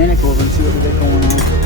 Manic over and see what we got going on.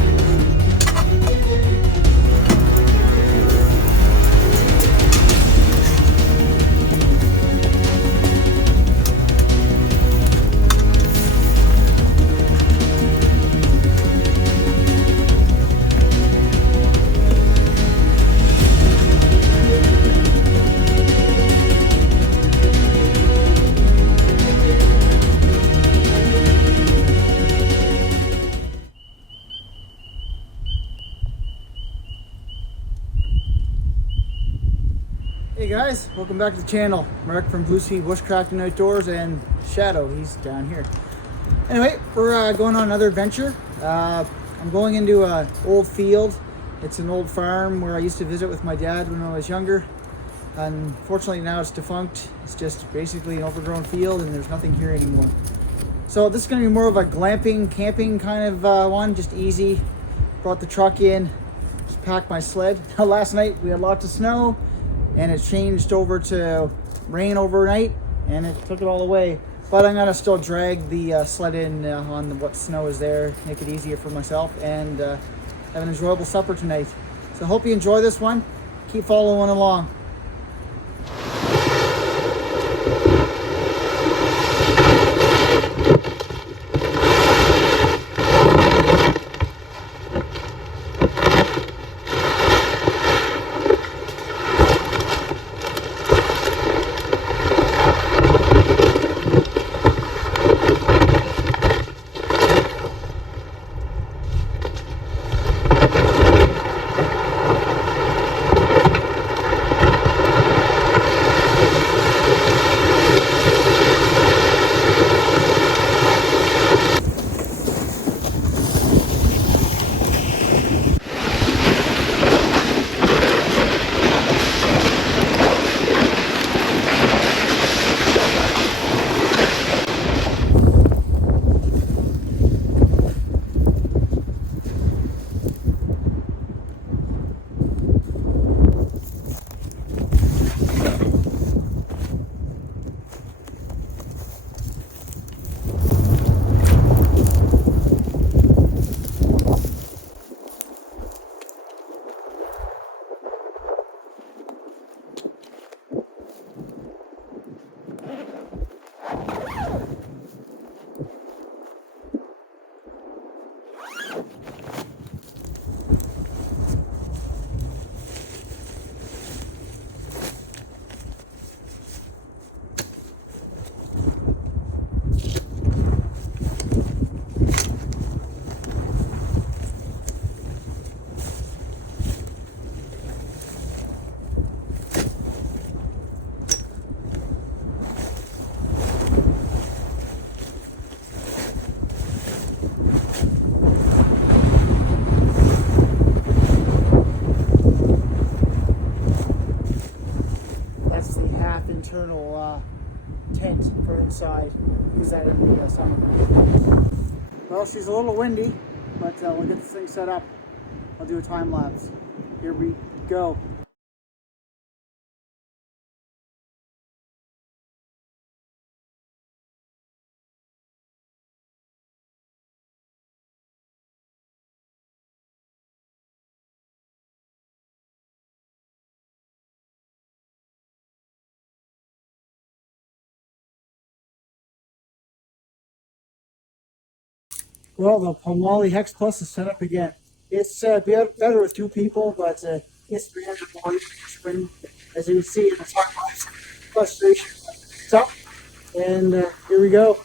Hey guys, welcome back to the channel. Mark from Blue Sea Bushcrafting Outdoors, and Shadow, he's down here. Anyway, we're going on another adventure. I'm going into an old field. It's an old farm where I used to visit with my dad when I was younger. Unfortunately now it's defunct. It's just basically an overgrown field and there's nothing here anymore. So this is going to be more of a glamping, camping kind of one, just easy. Brought the truck in, just packed my sled. Last night we had lots of snow, and it changed over to rain overnight and it took it all away. But I'm gonna still drag the sled in on what snow is there, make it easier for myself, and have an enjoyable supper tonight. So hope you enjoy this one. Keep following along. Internal tent for inside. Use that in the summer. Well, she's a little windy, but we'll get this thing set up. I'll do a time lapse. Here we go. Well, the pomoly Hex Plus is set up again. It's better with two people, but it's 300 more spring. As you can see in the top left, frustration. It's up, and here we go.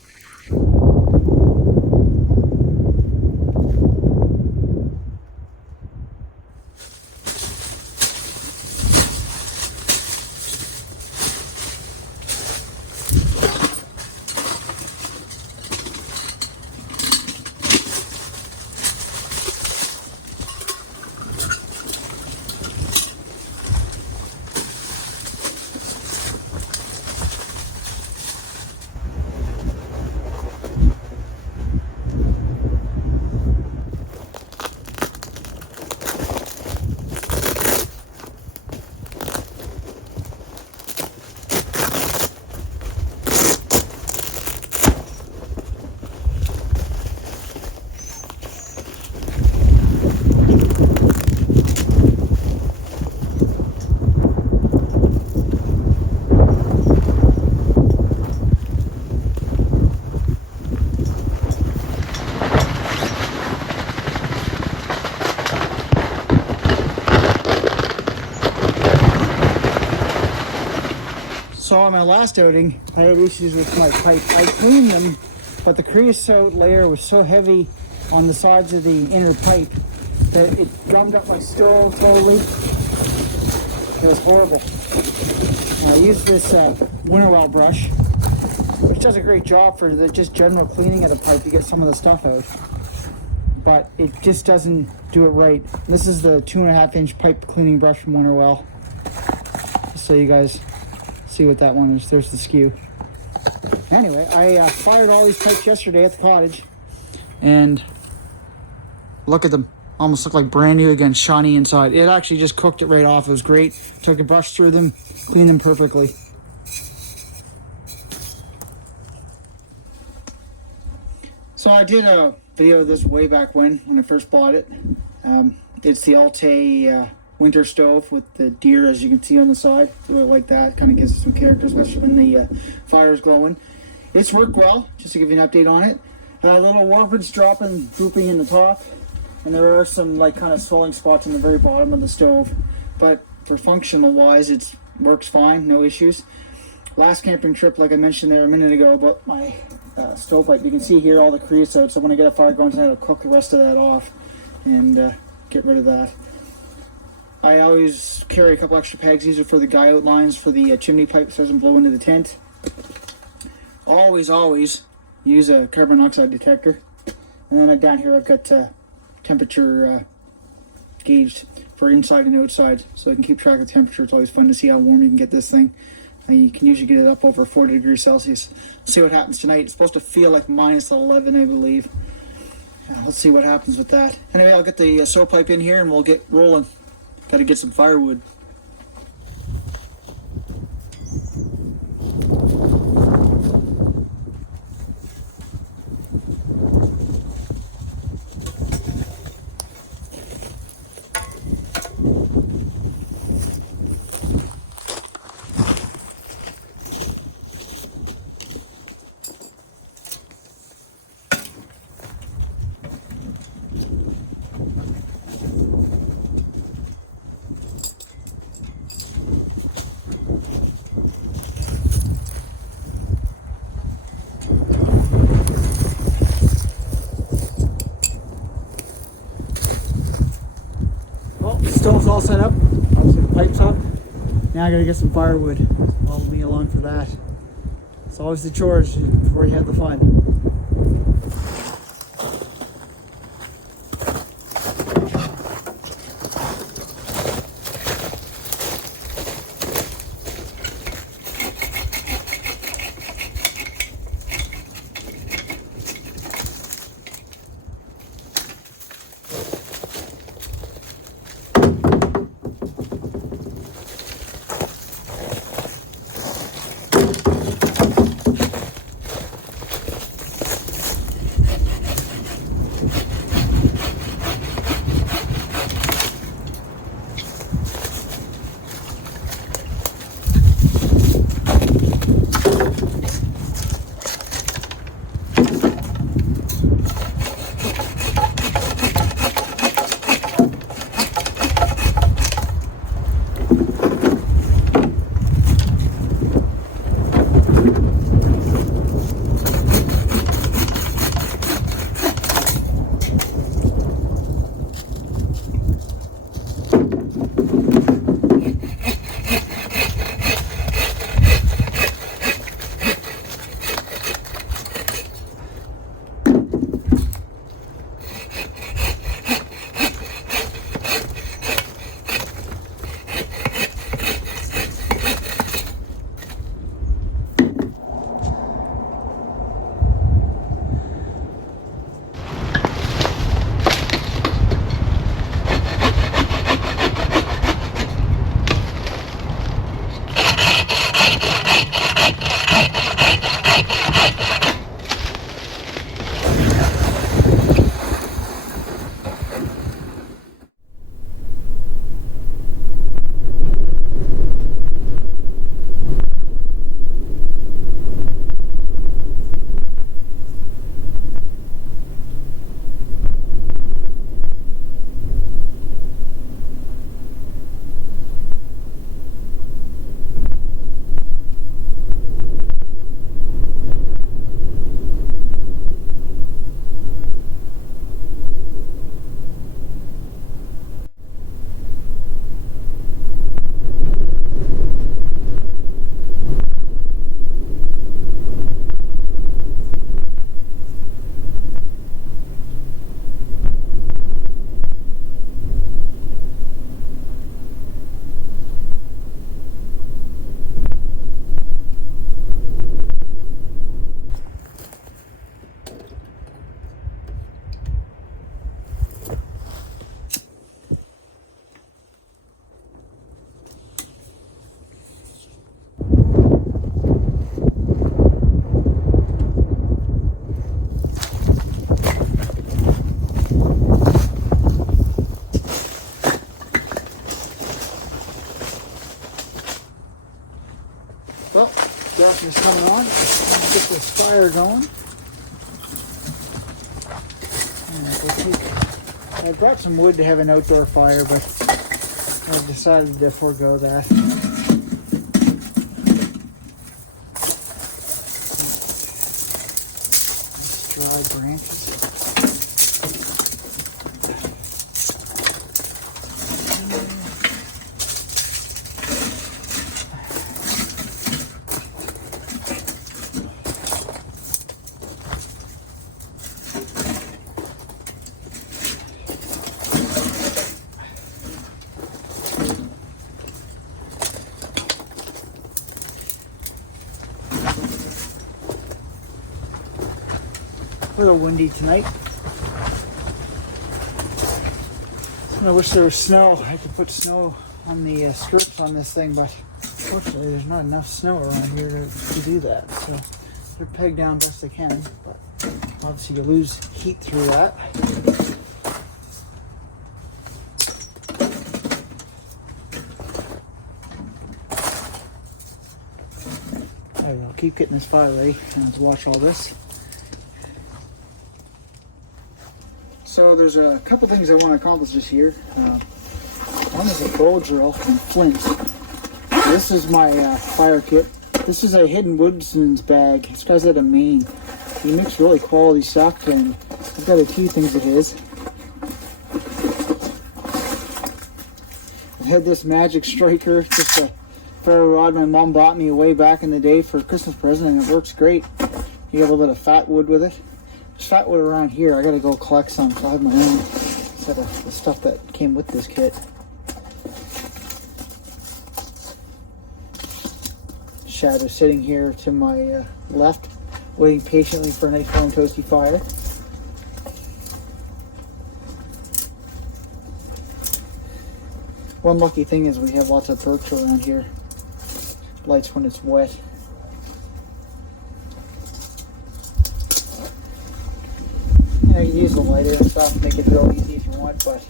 So on my last outing, I had issues with my pipe. I cleaned them, but the creosote layer was so heavy on the sides of the inner pipe that it gummed up my stove totally. It was horrible. I used this winter well brush, which does a great job for the just general cleaning of the pipe to get some of the stuff out. But it just doesn't do it right. This is the 2.5-inch pipe cleaning brush from Winter Well. Just so you guys see what that one is. There's the skew. Anyway, I fired all these pipes yesterday at the cottage, and look at them. Almost look like brand new again, shiny inside. It actually just cooked it right off. It was great. Took a brush through them, cleaned them perfectly. So I did a video of this way back when I first bought it. It's the Alte winter stove with the deer, as you can see on the side. I really like that. Kind of gives it some character, especially when the fire is glowing. It's worked well, just to give you an update on it. Little warpage drooping in the top. And there are some like kind of swelling spots in the very bottom of the stove. But for functional wise, it works fine, no issues. Last camping trip, like I mentioned there a minute ago about my stovepipe, you can see here all the creosote, so when I get a fire going tonight, I'll cook the rest of that off and get rid of that. I always carry a couple extra pegs. These are for the guy outlines for the chimney pipe so it doesn't blow into the tent. Always use a carbon monoxide detector. And then down here I've got temperature gauged for inside and outside, so I can keep track of temperature. It's always fun to see how warm you can get this thing. You can usually get it up over 40 degrees Celsius. See what happens tonight. It's supposed to feel like minus 11, I believe. Let's see what happens with that. Anyway, I'll get the stovepipe in here and we'll get rolling. Got to get some firewood. Stove's all set up. Obviously the pipe's up. Now I gotta get some firewood. Follow me along for that. It's always the chores before you have the fun. fire going. I brought some wood to have an outdoor fire, but I decided to forego that. Dry branches. A little windy tonight. I wish there was snow. I could put snow on the strips on this thing, but unfortunately there's not enough snow around here to do that. So they're pegged down best I can, but obviously you lose heat through that. I'll keep getting this fire ready and let's watch all this. So there's a couple things I want to accomplish this year. One is a bow drill and flint. This is my fire kit. This is a Hidden Woodsman's bag. This guy's out of Maine. He makes really quality stuff, and I've got a few things of his. I had this Magic Striker, just a ferro rod my mom bought me way back in the day for a Christmas present, and it works great. You get a little bit of fat wood with it. There's fat wood around here. I gotta go collect some, so I have my own set of the stuff that came with this kit. Shadow sitting here to my left, waiting patiently for a nice warm toasty fire. One lucky thing is we have lots of birch around here. Lights when it's wet. You can use the lighter and stuff, make it real easy if you want, but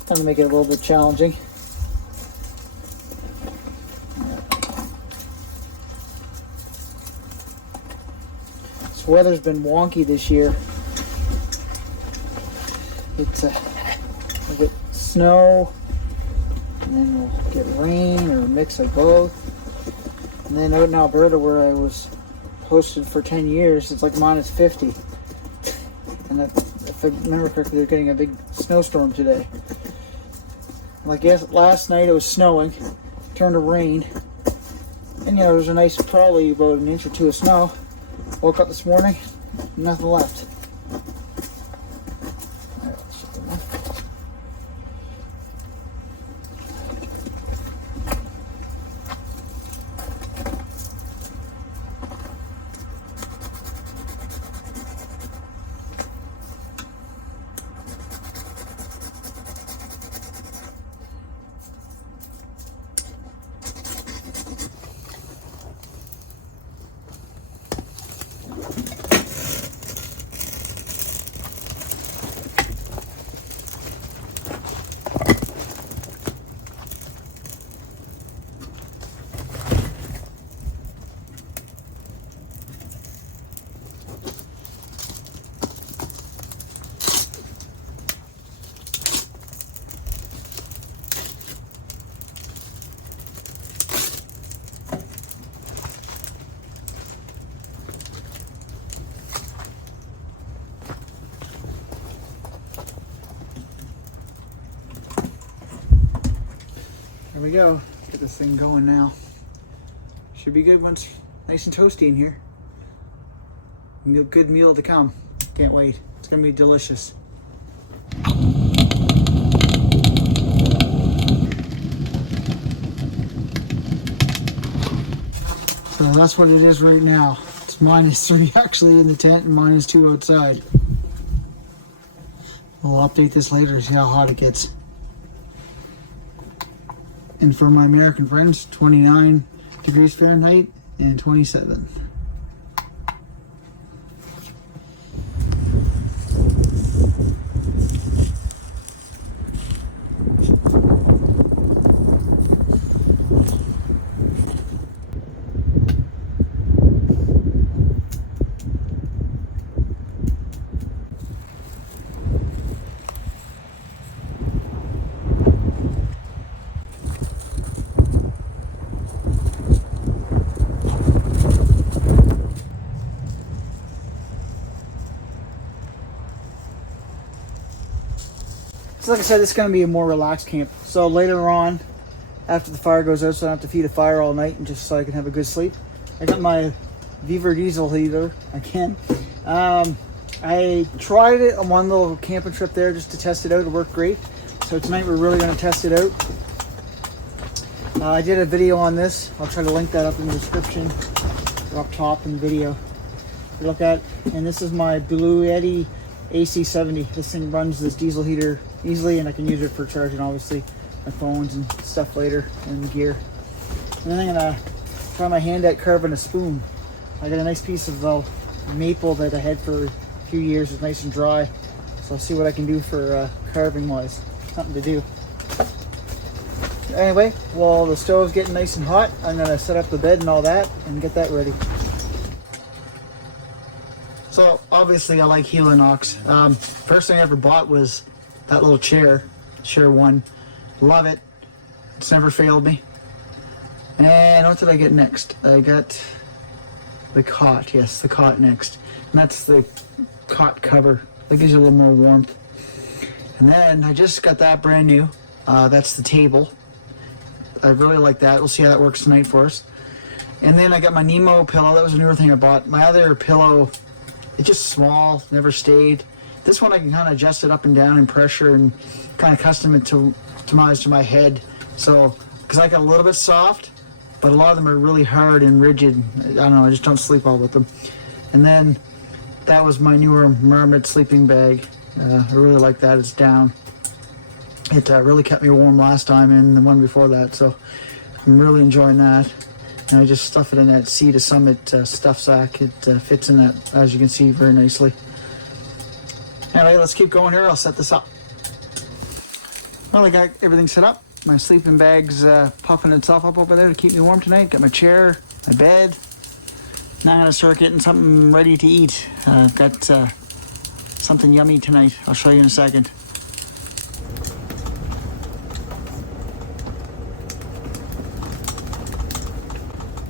I'm going to make it a little bit challenging. This weather's been wonky this year. It's we'll get snow, and then we'll get rain, or a mix of both. And then out in Alberta, where I was posted for 10 years, it's like minus 50. And if I remember correctly, they're getting a big snowstorm today. Like last night it was snowing, turned to rain, and there was a nice, probably about an inch or two of snow. Woke up this morning, nothing left. There we go. Get this thing going now. Should be good once nice and toasty in here. Good meal to come. Can't wait. It's gonna be delicious. So that's what it is right now. It's -3 actually in the tent and -2 outside. We'll update this later to see how hot it gets. And for my American friends, 29 degrees Fahrenheit and 27. So like I said, it's going to be a more relaxed camp. So later on, after the fire goes out, so I don't have to feed a fire all night, and just so I can have a good sleep. I got my Beaver diesel heater again. I tried it on one little camping trip there just to test it out. It worked great. So tonight we're really going to test it out. I did a video on this. I'll try to link that up in the description or up top in the video to look at. And this is my Blue Yeti AC70. This thing runs this diesel heater easily, and I can use it for charging obviously my phones and stuff later and the gear. And then I'm gonna try my hand at carving a spoon. I got a nice piece of maple that I had for a few years. It's nice and dry, so I'll see what I can do for carving wise. Something to do. Anyway, while the stove's getting nice and hot, I'm gonna set up the bed and all that and get that ready. So obviously I like Helinox. First thing I ever bought was that little chair 1. Love it. It's never failed me. And what did I get next? I got the cot. Yes, the cot next. And that's the cot cover. That gives you a little more warmth. And then I just got that brand new. That's the table. I really like that. We'll see how that works tonight for us. And then I got my Nemo pillow. That was a newer thing I bought. My other pillow, it's just small, never stayed. This one I can kind of adjust it up and down in pressure and kind of custom it to my head. So, because I got a little bit soft, but a lot of them are really hard and rigid. I don't know, I just don't sleep well with them. And then that was my newer Marmot sleeping bag. I really like that. It's down. It really kept me warm last time and the one before that, so I'm really enjoying that. And I just stuff it in that Sea to Summit stuff sack. It fits in that, as you can see, very nicely. Anyway, let's keep going here. I'll set this up. Well, I got everything set up. My sleeping bag's puffing itself up over there to keep me warm tonight. Got my chair, my bed. Now I'm gonna start getting something ready to eat. I've got something yummy tonight. I'll show you in a second.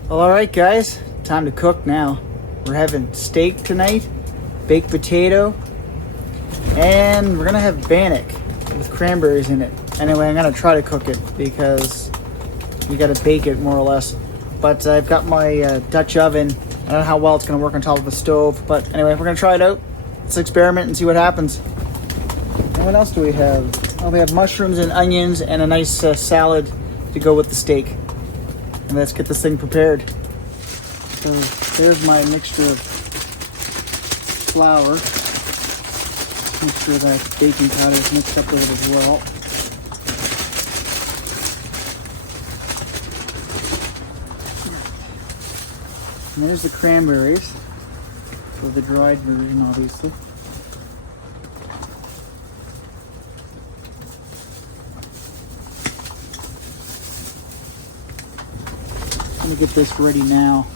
Well, all right, guys, time to cook now. We're having steak tonight, baked potato, and we're gonna have bannock with cranberries in it. Anyway, I'm gonna try to cook it because you gotta bake it more or less. But I've got my Dutch oven. I don't know how well it's gonna work on top of a stove, but anyway, we're gonna try it out. Let's experiment and see what happens. And what else do we have? Oh, we have mushrooms and onions and a nice salad to go with the steak. And let's get this thing prepared. So there's my mixture of flour. Make sure that baking powder is mixed up with it as well. And there's the cranberries. So the dried version, obviously. I'm gonna get this ready now.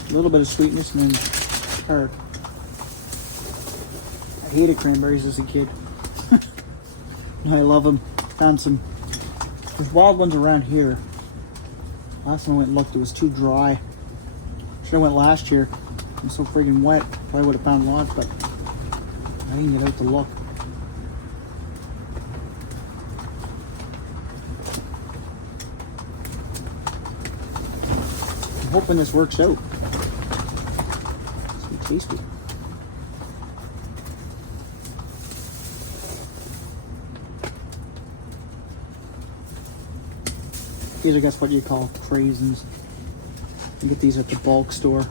A little bit of sweetness and then tart. I hated cranberries as a kid. I love them. Found some. There's wild ones around here. Last time I went and looked, it was too dry. Should have went last year. I'm so freaking wet. Probably would have found lots, but I didn't get out to look. I'm hoping this works out. It's tasty. These are, I guess, what you call craisins. You get these at the bulk store.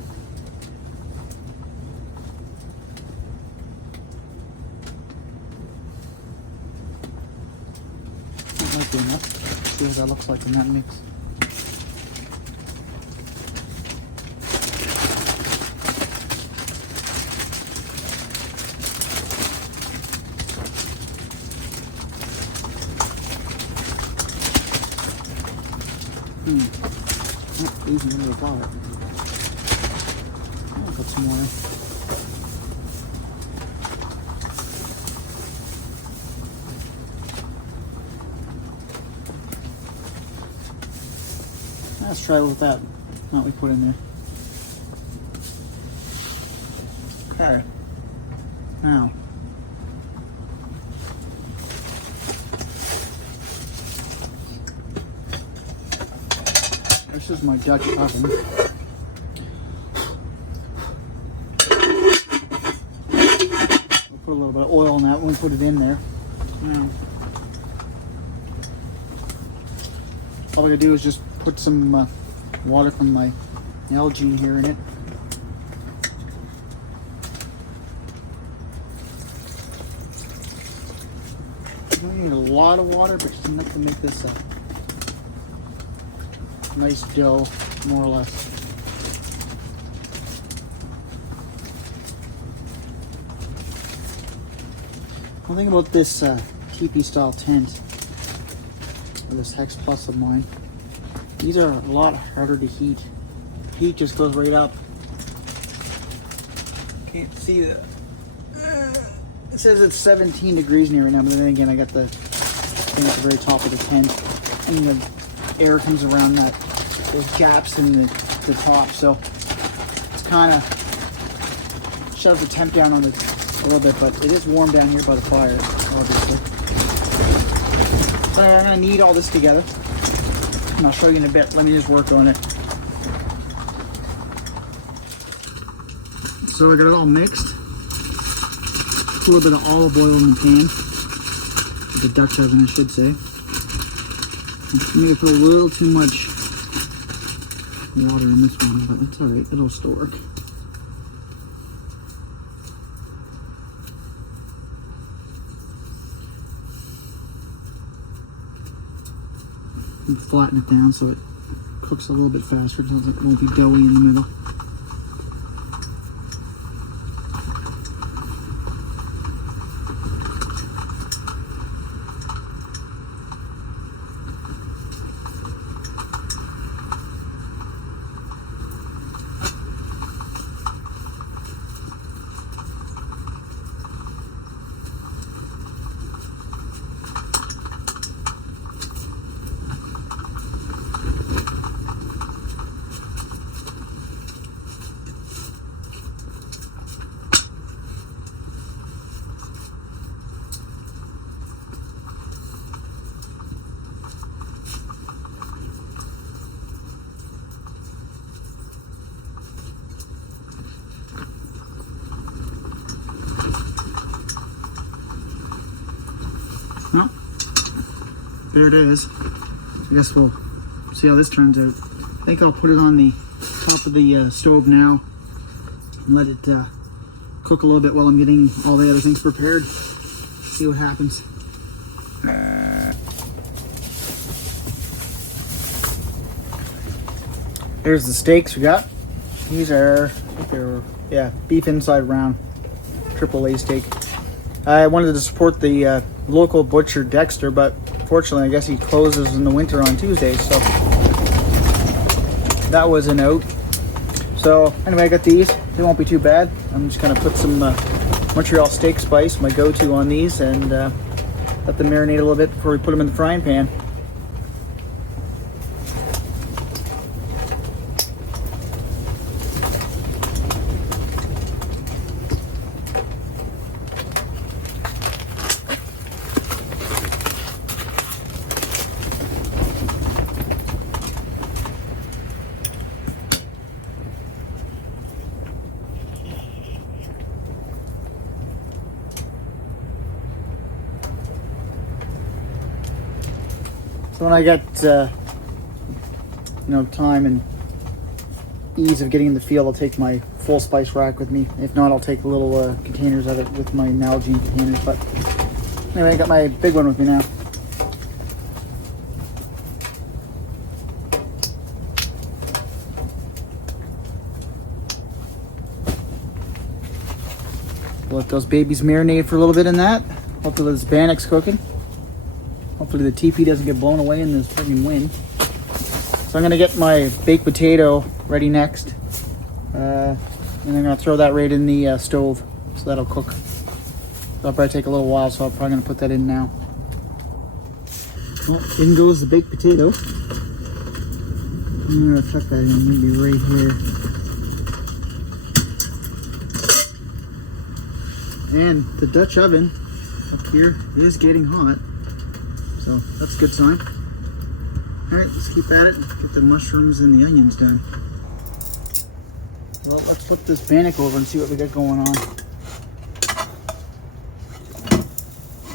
That might be enough. See what that looks like in that mix. These are really hot. I'll put some more in. Let's try with that. What we put in there. Okay. Now. This is my Dutch oven. We'll put a little bit of oil in that when we put it in there. Now, all I gotta do is just put some water from my Nalgene here in it. You don't need a lot of water, but just enough to make this a nice dough, more or less. One thing about this teepee style tent, or this Hex Plus of mine, these are a lot harder to heat. Heat just goes right up. Can't see that. It says it's 17 degrees near right now, but then again, I got the thing at the very top of the tent, and the air comes around those gaps in the top, so it's kind of shoves the temp down on it a little bit, but it is warm down here by the fire, obviously. So I'm gonna knead all this together, and I'll show you in a bit. Let me just work on it. So I got it all mixed. A little bit of olive oil in the pan, the Dutch oven, I should say. Maybe put a little too much water in this one, but it's alright, it'll still work. And flatten it down so it cooks a little bit faster, so it won't be doughy in the middle. Well, there it is. I guess we'll see how this turns out. I think I'll put it on the top of the stove now and let it cook a little bit while I'm getting all the other things prepared. See what happens. Here's the steaks we got. These are, I think they're, beef inside round, AAA steak. I wanted to support the local butcher Dexter, but fortunately I guess he closes in the winter on Tuesdays, so that was a note. So anyway, I got these. They won't be too bad. I'm just gonna put some Montreal steak spice, my go-to on these, and let them marinate a little bit before we put them in the frying pan. So when I get time and ease of getting in the field, I'll take my full spice rack with me. If not, I'll take the little containers of it with my Nalgene containers. But anyway, I got my big one with me now. Let those babies marinate for a little bit in that. Hopefully this bannoc's cooking. Hopefully the teepee doesn't get blown away in this freaking wind. So I'm gonna get my baked potato ready next. And I'm gonna throw that right in the stove, so that'll cook. That'll probably take a little while, so I'm probably gonna put that in now. Well, in goes the baked potato. I'm gonna tuck that in maybe right here. And the Dutch oven up here is getting hot. So that's a good sign. All right, let's keep at it and get the mushrooms and the onions done. Well, let's flip this bannock over and see what we got going on.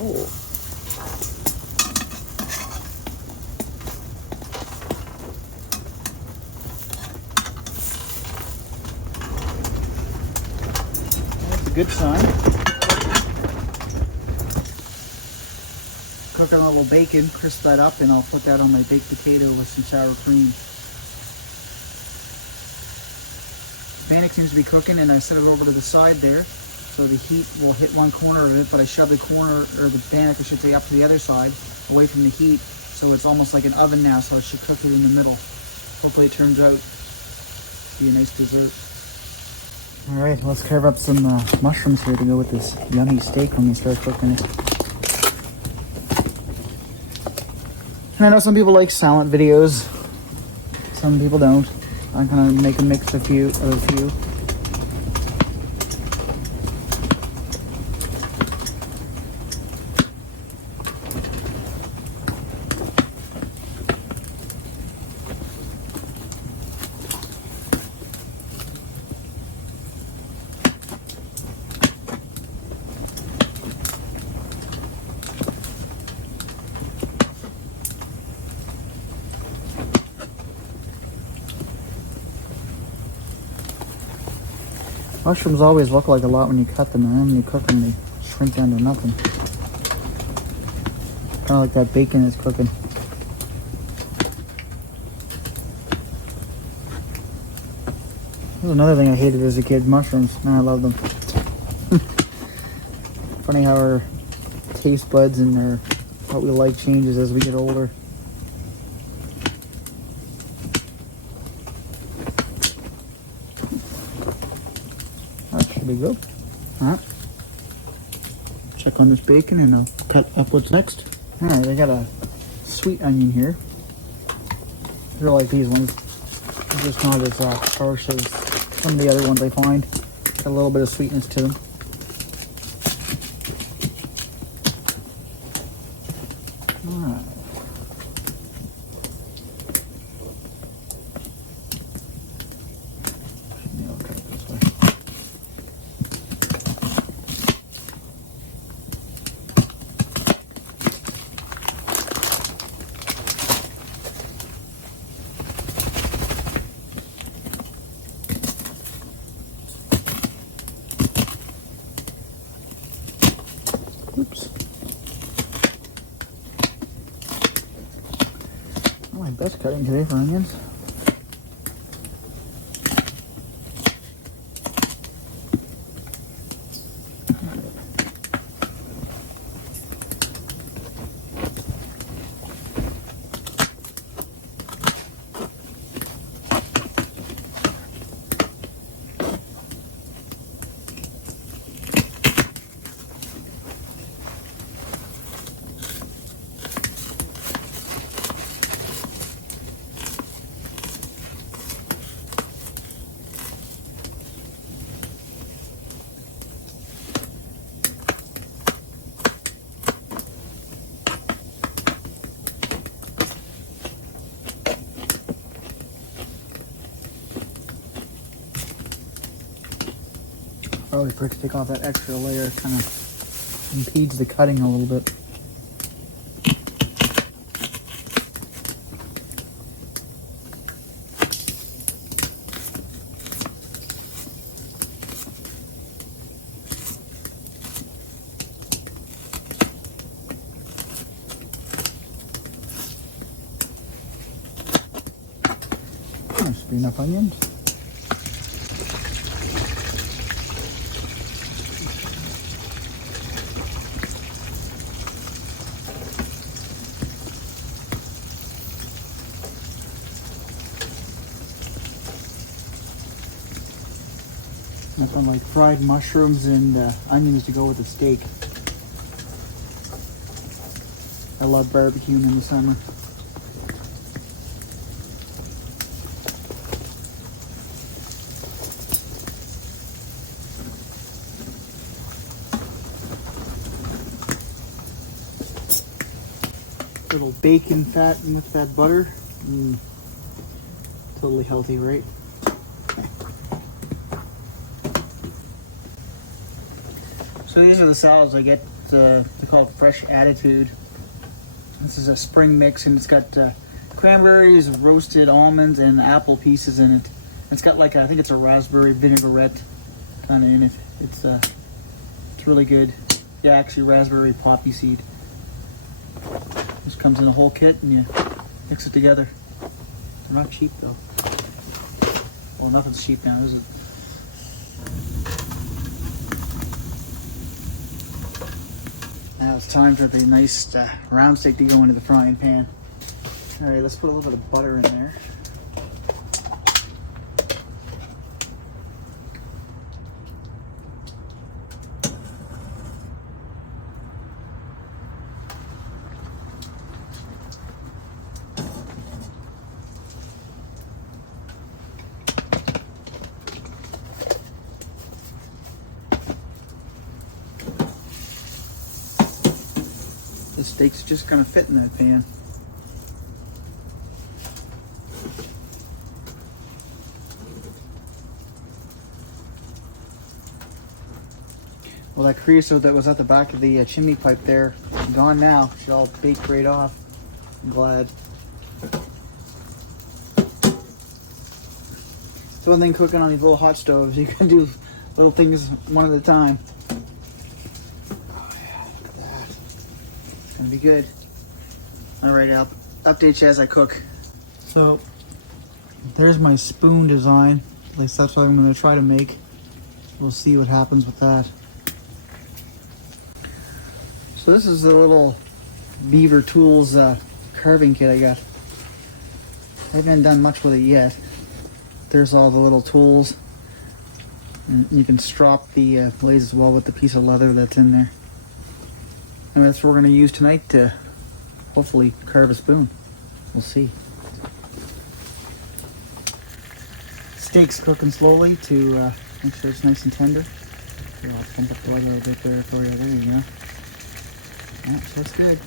Oh. That's a good sign. Cook a little bacon, crisp that up, and I'll put that on my baked potato with some sour cream. Bannock seems to be cooking, and I set it over to the side there, so the heat will hit one corner of it, but I shove the corner, or the bannock I should say, up to the other side, away from the heat, so it's almost like an oven now, so I should cook it in the middle. Hopefully it turns out to be a nice dessert. Alright, let's carve up some mushrooms here to go with this yummy steak when we start cooking it. And I know some people like silent videos, some people don't. I'm gonna make a mix of a few. Mushrooms always look like a lot when you cut them, and then when you cook them, they shrink down to nothing. Kind of like that bacon is cooking. That was another thing I hated as a kid, mushrooms. Now I love them. Funny how our taste buds and what we like changes as we get older. There we go. Alright. Check on this bacon and I'll cut up what's next. Alright, I got a sweet onion here. I really like these ones. They're just not as harsh as some of the other ones I find. Got a little bit of sweetness to them. Alright. Oops. Not my best cutting today for onions. Probably prefer to take off that extra layer, kind of impedes the cutting a little bit. That should be enough onions. I found like fried mushrooms and onions to go with the steak. I love barbecuing in the summer. little bacon fat with that butter. Totally healthy, right? So these are the salads I get. They're called Fresh Attitude. This is a spring mix, and it's got cranberries, roasted almonds, and apple pieces in it. It's got like I think it's a raspberry vinaigrette kind of in it. It's really good. Yeah, actually raspberry poppy seed. This comes in a whole kit, and you mix it together. They're not cheap though. Well, nothing's cheap now, is it? Now it's time for the nice round steak to go into the frying pan. All right, let's put a little bit of butter in there. The steak's just gonna fit in that pan. Well, that creosote that was at the back of the chimney pipe there, gone now. Should all bake right off. I'm glad. It's one thing cooking on these little hot stoves. You can do little things one at a time. Be good. All right, I'll update you as I cook. So there's my spoon design. At least that's what I'm going to try to make. We'll see what happens with that. So this is the little Beaver Tools carving kit I got. I haven't done much with it yet. There's all the little tools. And you can strop the blades as well with the piece of leather that's in there. And that's what we're going to use tonight to hopefully carve a spoon. We'll see. Steak's cooking slowly to make sure it's nice and tender. Here, I'll pump up the oil a bit there for you. There you go. Yeah, so that's good.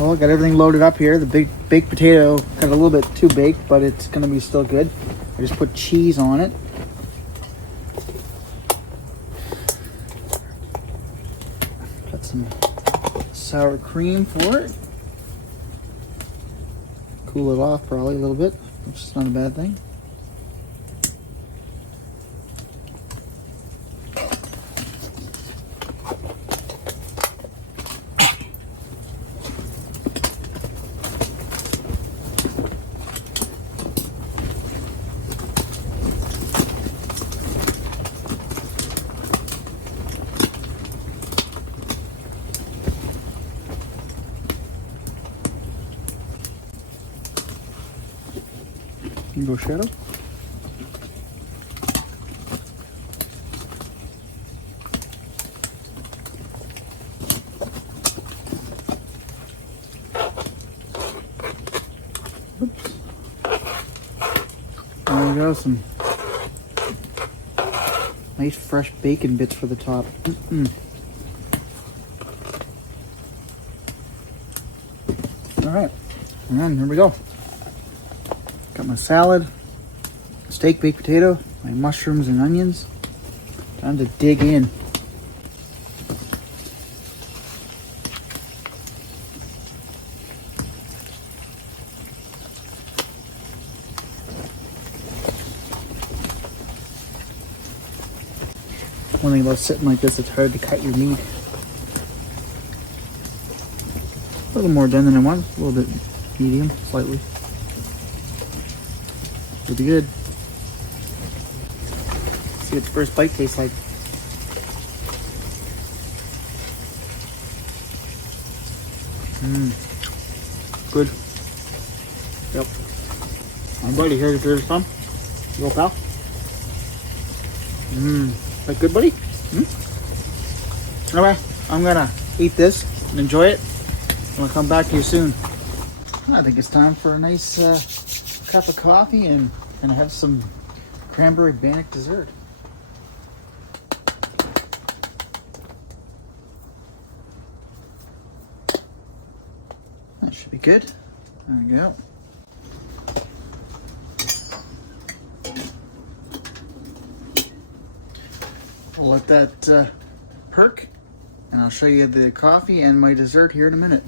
Oh, I got everything loaded up here. The big baked potato got a little bit too baked, but it's going to be still good. I just put cheese on it. Some sour cream for it. Cool it off probably a little bit, which is not a bad thing. You go Shadow. Oops. There we go, some nice fresh bacon bits for the top. All right, and then here we go. Got my salad, steak, baked potato, my mushrooms and onions. Time to dig in. One thing about sitting like this, it's hard to cut your meat. A little more done than I want, a little bit medium, slightly. Pretty good. See what the first bite tastes like. Good. Yep. My buddy here, there's some. Little pal. That good, buddy? Anyway, I'm gonna eat this and enjoy it. I'm gonna come back to you soon. I think it's time for a nice cup of coffee and have some cranberry bannock dessert. good. There we go. We'll let that perk, and I'll show you the coffee and my dessert here in a minute.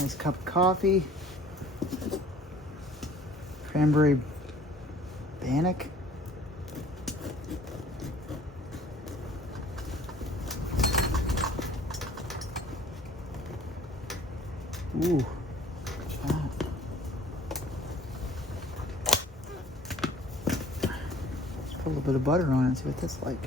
Nice cup of coffee. Cranberry bannock. Ooh. Let's put a little bit of butter on it and see what that's like.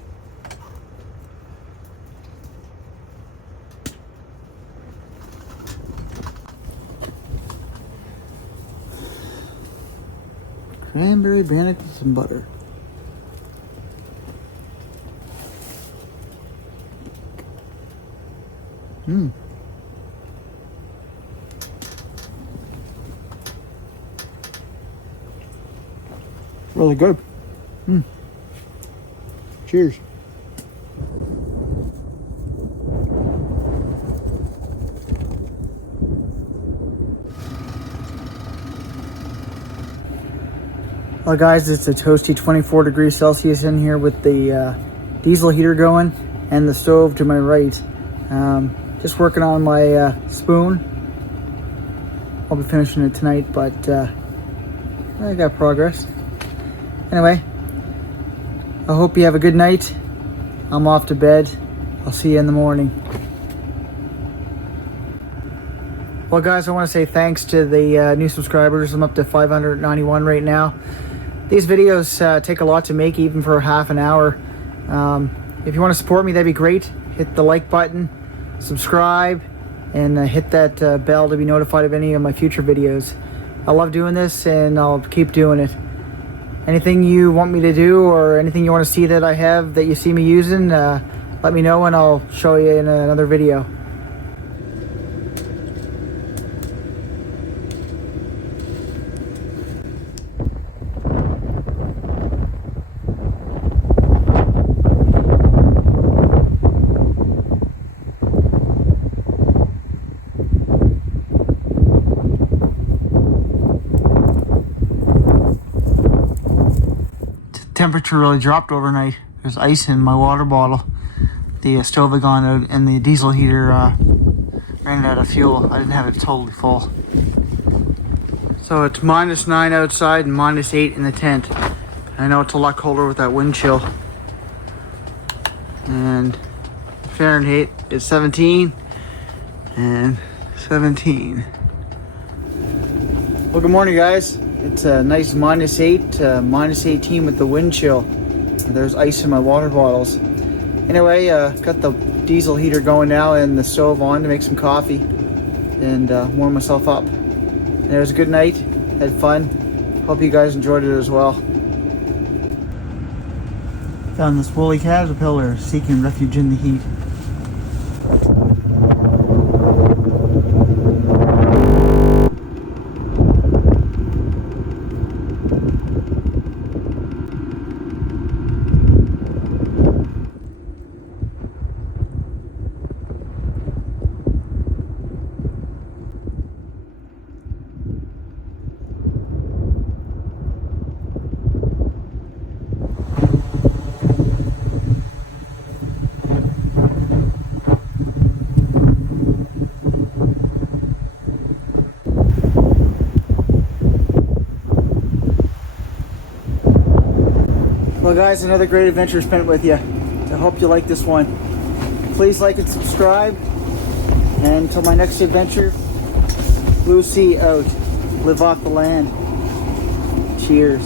Cranberry bannock with some butter. Mmm. Really good. Mmm. Cheers. Well guys, it's a toasty 24 degrees Celsius in here with the diesel heater going and the stove to my right. Just working on my spoon. I'll be finishing it tonight, but I got progress. Anyway, I hope you have a good night. I'm off to bed. I'll see you in the morning. Well guys, I want to say thanks to the new subscribers. I'm up to 591 right now. These videos take a lot to make, even for half an hour. If you want to support me, that'd be great. Hit the like button, subscribe, and hit that bell to be notified of any of my future videos. I love doing this, and I'll keep doing it. Anything you want me to do, or anything you want to see that I have that you see me using, let me know and I'll show you in another video. Temperature really dropped overnight. There's ice in my water bottle. The stove had gone out and the diesel heater ran out of fuel. I didn't have it totally full. So it's -9 outside and -8 in the tent. I know it's a lot colder with that wind chill. And Fahrenheit is 17 and 17. Well, good morning guys. It's a nice -8 to -18 with the wind chill. There's ice in my water bottles. Anyway, got the diesel heater going now and the stove on to make some coffee and warm myself up. And it was a good night. Had fun. Hope you guys enjoyed it as well. Found this woolly caterpillar seeking refuge in the heat. Well guys, another great adventure spent with you. I hope you like this one. Please like and subscribe. And until my next adventure, Blue Sea out. Live off the land. Cheers.